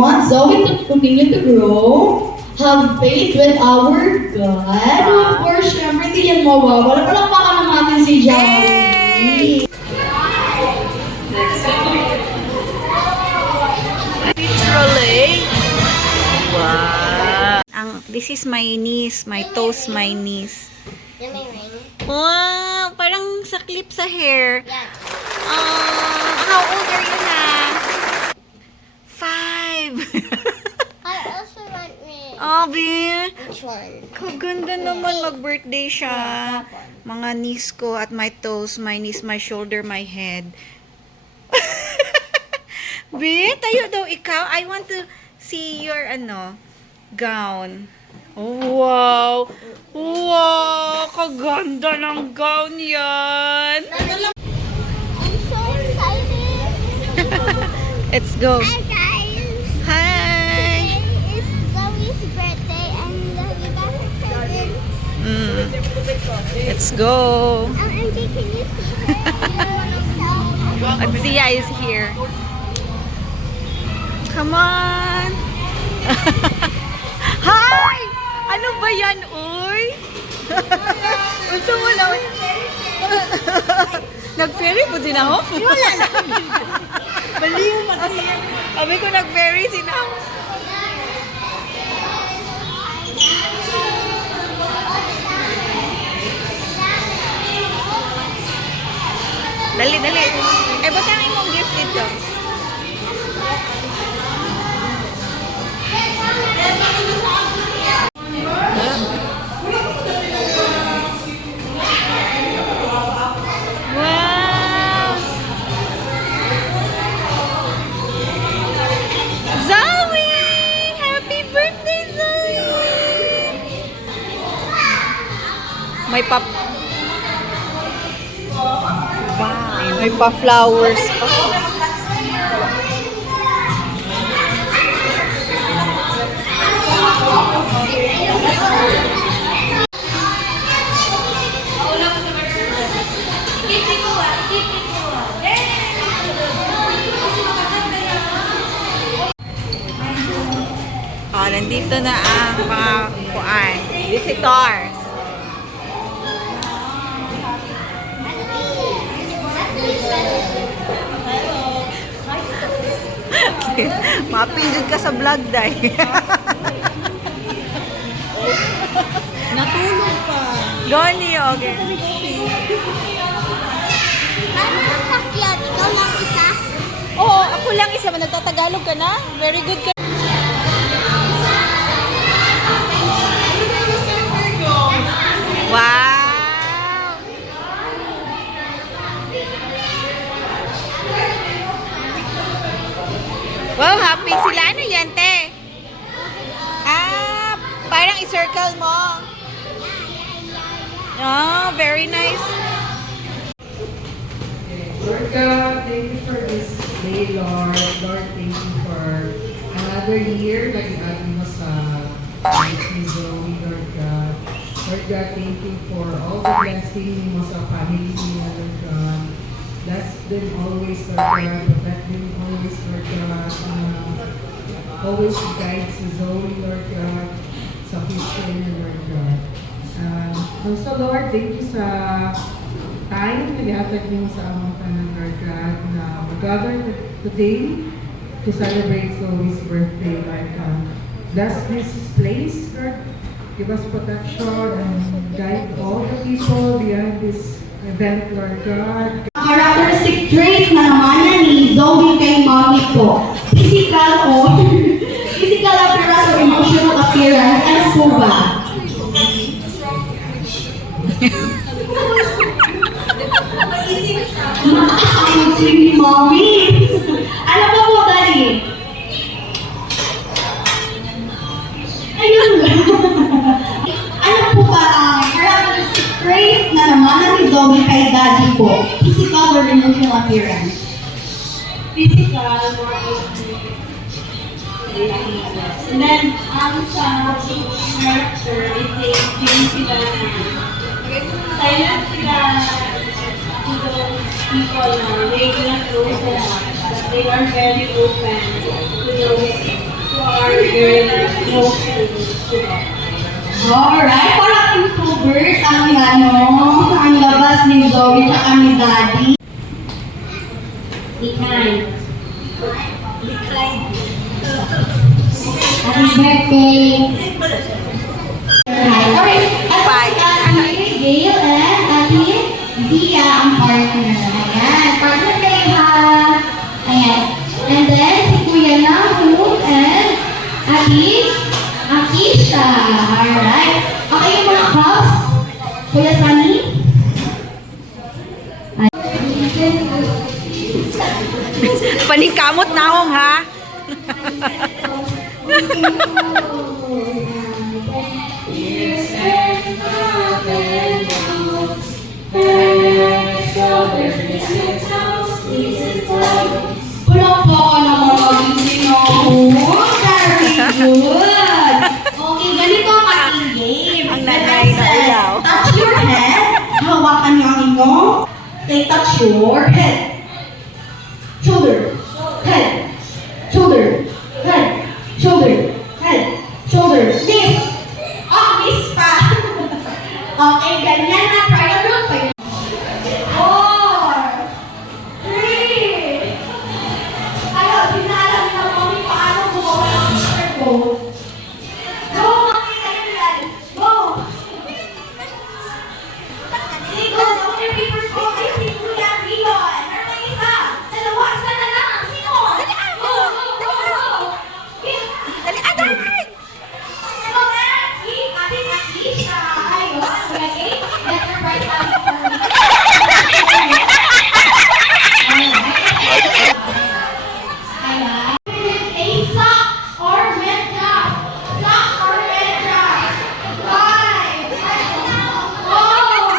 want Zoe to continue to grow, have faith with our God. Of course, syempre, hindi yan mawawala. Palakpakan naman natin si Joey. Literally. Wow. This is my niece, my toast, my niece. Wow, parang sa clip sa hair. How old are you na? 5. I also want ring. Abi, Which one? kaganda naman mag-birthday siya. Mga niece ko at my toes, my knees, my shoulder, my head. Be, tayo daw ikaw. I want to see your gown. Oh, wow. Wow, kaganda ng gown yan. I'm so excited. Let's go. Hi guys. Hi. Today is Zoe's birthday and we got her presents. Let's go. MJ, can you see her? And Zia is here. Come on. Hi! Ano ba yan, uy? Unsa mo na? Nag-ferry po sinahop? Wala na. Baliw mag-ferry. Sabi ko nag-ferry sinahop. Dali, dali. Eh, ba't ang imong gift dito? Wow! Zoe! Happy birthday, Zoe! May pap... Wow! May pa-flowers pa. Nandito na ang mga visitors. Mapindod ka sa vlog, day. Natulog pa. Goni, okay. Paano ang sakyan? Ikaw lang isa? Oo, ako lang isa. Nagtatagalog ka na? Very good ka. Wow! Wow, happy sila. Ano yan, te? Parang i-circle mo. Oh, very nice. Lord God, thank you for this day, Lord. Lord, thank you for another year na ginagawa mo sa ni Zoe, Lord God. Lord God, thank you for all the blessing mo sa family niya, Lord God. Bless them always, Lord God. Protect them always, Lord God. Always guide si Zoe, Lord God, sa future niya, Lord God. Also, Lord, thank you sa time na gihatag niyo sa among tanan, Lord God, na mag-gather today to celebrate Zoe's birthday, Lord God. Bless this place, Lord. Give us protection and guide all the people behind this event, Lord God. Characteristic trait na naman yan ni Zoe kay Mommy ko. Physical appearance or emotional appearance. Ano po ba? Nakakasama si Mommy. Ano ba po, Daddy? Ayun lang. Ano po ba ang characteristic trait na naman ni Zoe kay Daddy po? Physical or emotional appearance? Physical, more and then, ang sa character, it takes yung sila silent sila to those people na they do not know so much, but they are very open to those Alright, parang YouTubers ang ang labas ni Zoe tsaka ni Daddy. Happy birthday! Alright, at Ate Gail and Ate Zia ang partner. Ayan, partner kayo ha. Ayan. And then, si Kuya Nahu and Ate Akisha. Alright. Okay yung mga cups. Kuya Sunny. Paningkamot na akong ha. Pulang po ako naman maging Very good. Okay, ganito ang ating game. Ang nanay na ulaw. Touch your head. Hawakan niyo ang inyong. Okay, touch your head. Shoulder. Head. Shoulder. Head. Shoulder. Head. Shoulder. This. Oh, this pa. Okay, ganyan na. Try a look. 4, 3. Ayaw, dinaalam na mami paano gumawa ng picture ko. Go, mami, sa'yo yan. Go. Sige, go. Mami, yung paper ko. Ay, si Kuya Rion. Meron na isa. Dalawa, isa na lang. Sino? Go, go, go, go. Dali, aday! Go, guys. Keep ating Akisha. Ayun. Okay. Get your right hand first. Ayan. A socks or medyas. Socks or medyas. 5, 4,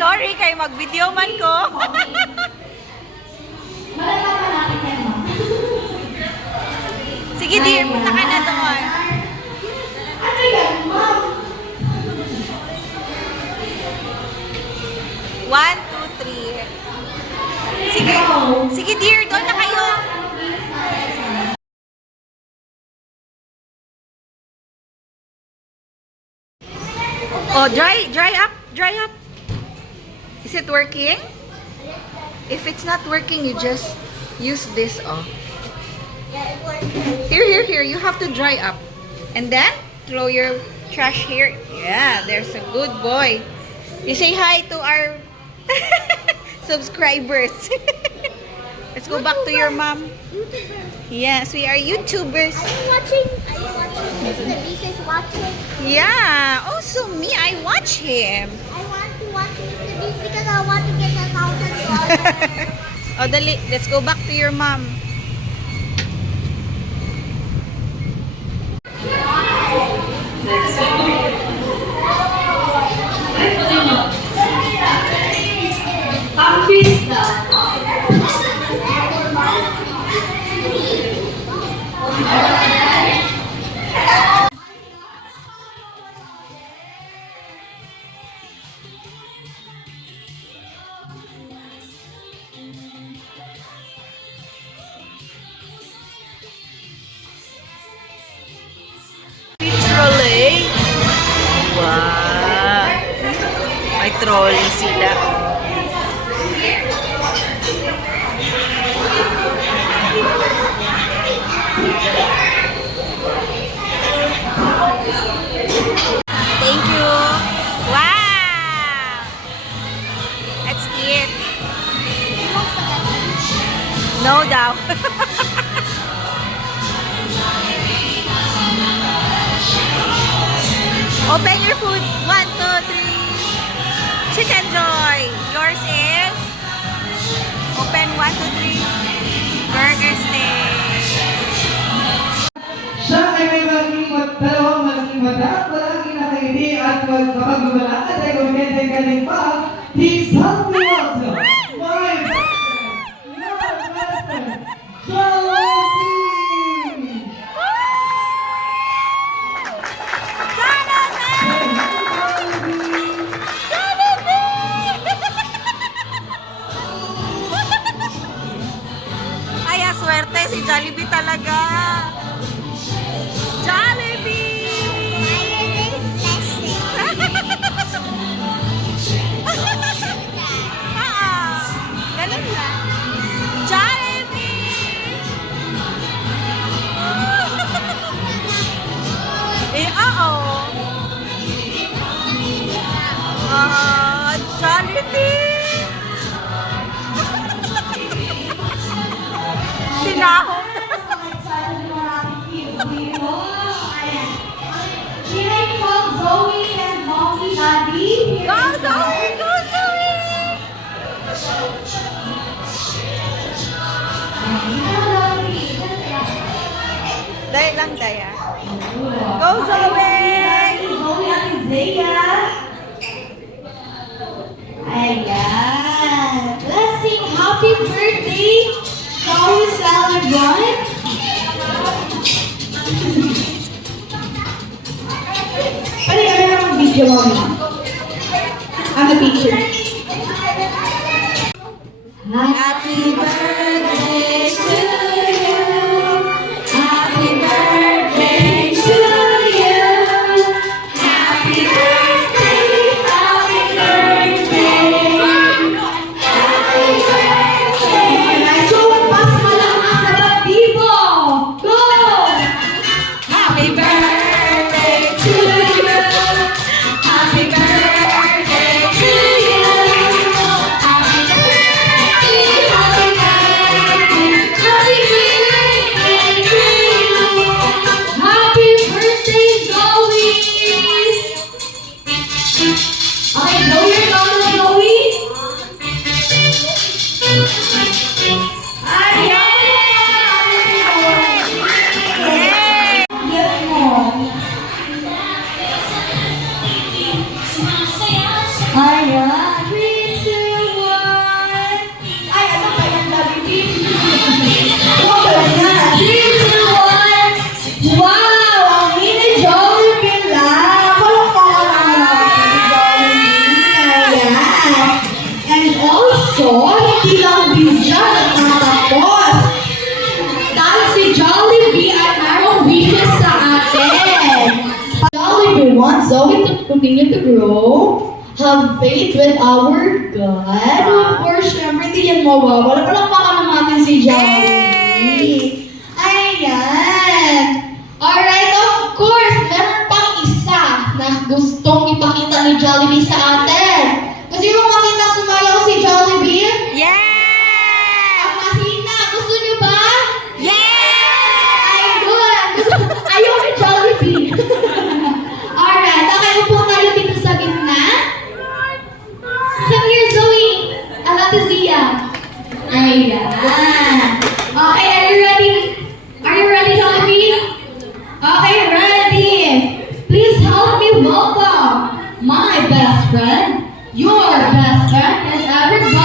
Sorry, kay mag-video man ko. Malalaman natin yan, ma'am. Sige, dear, punta ka na doon. Ano yan, ma'am? 1, 2, 3. Sige. Sige, dear, doon na kayo. Oh, dry up, dry up. Is it working? If it's not working, you just use this, oh. Here, you have to dry up. And then, throw your trash here. Yeah, there's a good boy. You say hi to our subscribers. Let's go back to your mom. YouTuber. Yes, we are YouTubers. Are you watching? Mr. Beast is watching. Yeah, also me, I watch him. I want to watch Mr. Beast because I want to get $1,000. Oh, dali, let's go back to your mom. Trolley. Wow. May trolley sila. Thank you. Wow. Let's eat. No daw. Open your food. 1, 2, 3. Chicken Joy. Yours is? Open 1, 2, 3. Burger steak. Siya ay may dalawang malaking mata, malaking nakaidi at kapag lumalakad ay kumikita galing pa. He's healthy also. My best friend, Jollibee! Ay, swerte si Jollibee talaga. Jollibee! Ganun lang. Jollibee! Oo. Jollibee! Sinahong. Can I call Zoe and Mommy Daddy? Go, Zoe! Go, Zoe! Dahil lang, Daya. Go, Zoe! Zoe at Zaya. Ayan. Let's sing happy birthday, Zoe Celebrant. Pwede kami na mag-video mo. I'm the teacher. Happy birthday to you. Happy birthday to you. Happy birthday, happy birthday. Happy birthday. So, mas malakas na batibo. Go! Happy birthday to you. Happy birthday to you. Happy birthday, happy birthday. Happy birthday to you. Happy birthday, Zoe. Okay, blow your bubble, Zoe. Yan mo. Ayan. 3, 2, 1. Ay, ano ba yan, Jollibee? Ano ba yan? 3, 2, 1. Wow! Ang mini Jollibee lang. Palakpakan naman natin si Jollibee. Ayan. And also, hindi lang din siya nagtatapos. Dahil si Jollibee ay mayroong wishes sa atin. Jollibee wants Zoe to continue to grow, have faith with our God. Of course, syempre, hindi yan mawawala. Palakpakan naman natin si Jollibee. Ayan. Alright, of course, meron pang isa na gustong ipakita ni Jollibee sa atin. Gusto niyo bang makita sumayaw si Jollibee? Yeah! Ang mahina, gusto niyo ba? Yeah! Ay, good. Ayaw ni Jollibee. Alright, okay, upo tayo dito sa gitna. Come here, Zoe. Ate Zia. Ayan. Okay, are you ready? Are you ready, Jollibee? Okay, ready. Please help me welcome my best friend, your best friend, and everybody.